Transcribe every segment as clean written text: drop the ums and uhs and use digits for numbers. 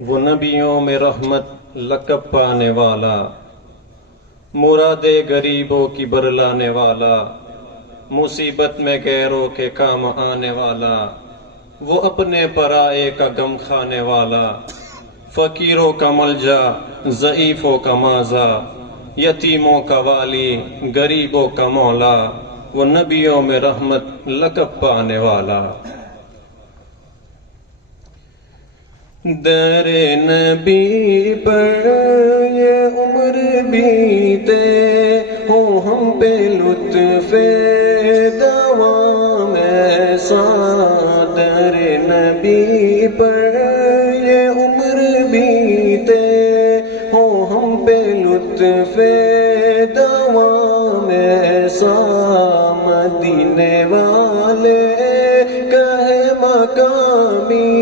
وہ نبیوں میں رحمت لقب پانے والا، مراد غریبوں کی برلانے والا، مصیبت میں غیروں کے کام آنے والا، وہ اپنے پرائے کا غم کھانے والا، فقیروں کا ملجا، ضعیفوں کا مازا، یتیموں کا والی، غریبوں کا مولا، وہ نبیوں میں رحمت لقب پانے والا۔ در نبی پر یہ عمر بیتے ہو ہم پہ لطف دوام ایسا، در نبی پر یہ عمر بیتے ہو ہم پہ لطف دوام ایسا، مدینے والے کہے مقامی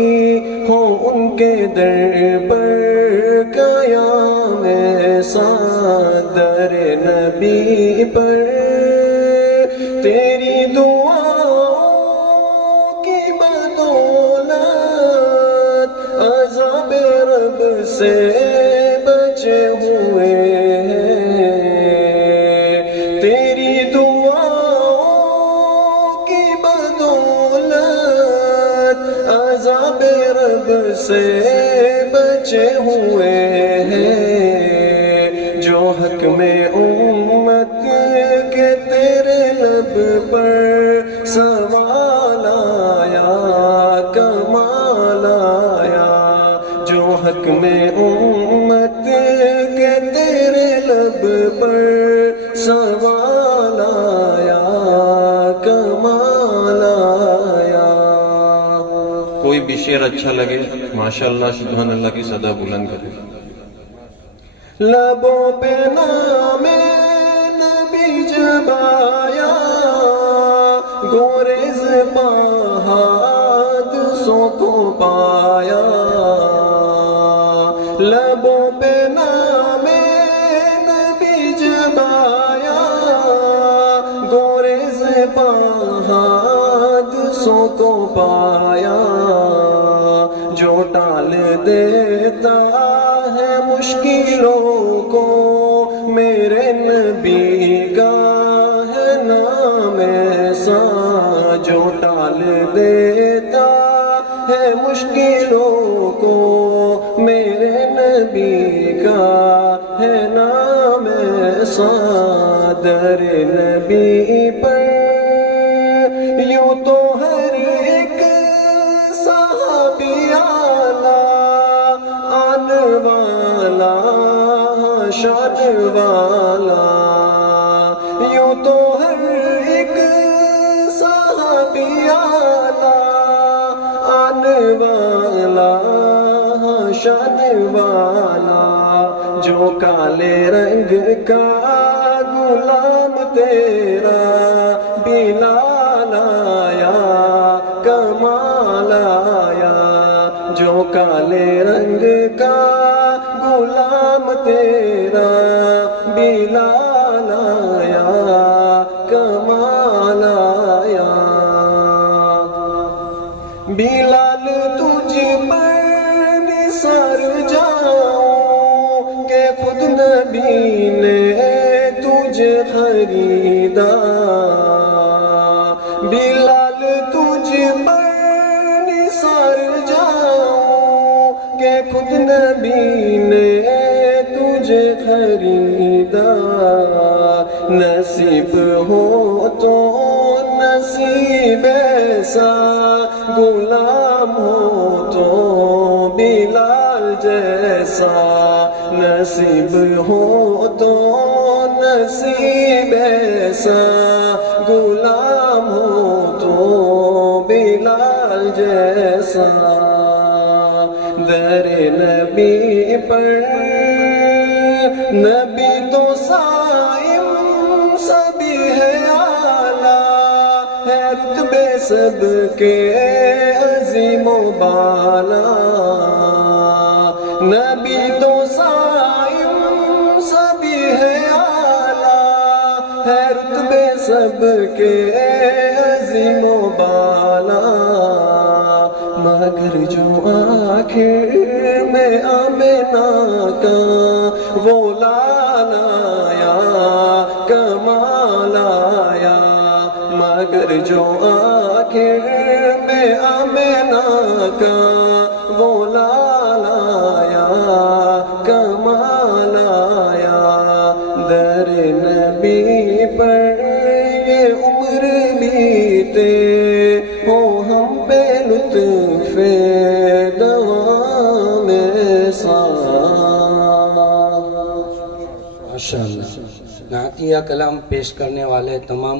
ہو ان کے در پر قیام ایسا، در نبی پر تیری دعاؤں کی بدولت عذاب رب سے بچے ہوئے ہیں، تیری دعاؤں کی بدولت عذاب رب سے بچے ہوئے ہیں، جو حق میں امت کے تیرے لب پر سوال آیا کمال آیا، جو حق میں امت کے تیرے لب پر سوال آیا کمال آیا۔ کوئی بھی شعر اچھا لگے ماشاءاللہ سبحان اللہ کی صدا بلند کرے۔ لبوں پہ نام نبی جب آیا، گوریز حادثوں کو پایا، لبوں پہ نام نبی جب آیا، گوریز حادثوں کو پایا، جو ٹال دیتا ہے مشکلوں کو میرے نبی کا ہے نام ایسا، جو ٹال دیتا ہے مشکلوں کو میرے نبی کا ہے نام ایسا، در نبی پر یوں تو ہر ایک صحابی اعلیٰ آن والا شان والا، یوں تو ہر ایک صحابی اعلیٰ آن والا شان والا، جو کالے رنگ کا غلام تیرا بلال آیا کمال آیا، جو کالے رنگ کا غلام تیرا بلال آیا کمال آیا، بلال تجھ پر نثار جاؤں کہ خود نبی نے تجھے خریدا، بلال تجھ پر نثار جاؤں کہ خود نبی نے تجھے خریدا، نصیب ہو تو نصیب ایسا، غلام ہو تو بلال جیسا، نصیب ہو تو نصیب ایسا، غلام ہو تو بلال جیسا، در نبی پر نبی تو صائم سبھی ہے اعلیٰ، ہے رتبے سب کے عظیم و بالا، نبی تو صائم سبھی ہے اعلیٰ، ہے رتبے سب کے عظیم و بالا، مگر جو آخر میں آمنہ کا وہ لال آیا کمال آیا، مگر جو آخر میں آمنہ کا وہ لال آیا کمال آیا، در نبی پر یہ عمر بیتے ہو ہم پہ لطف دوام ماشاءاللہ۔ نعتیہ کلام پیش کرنے والے تمام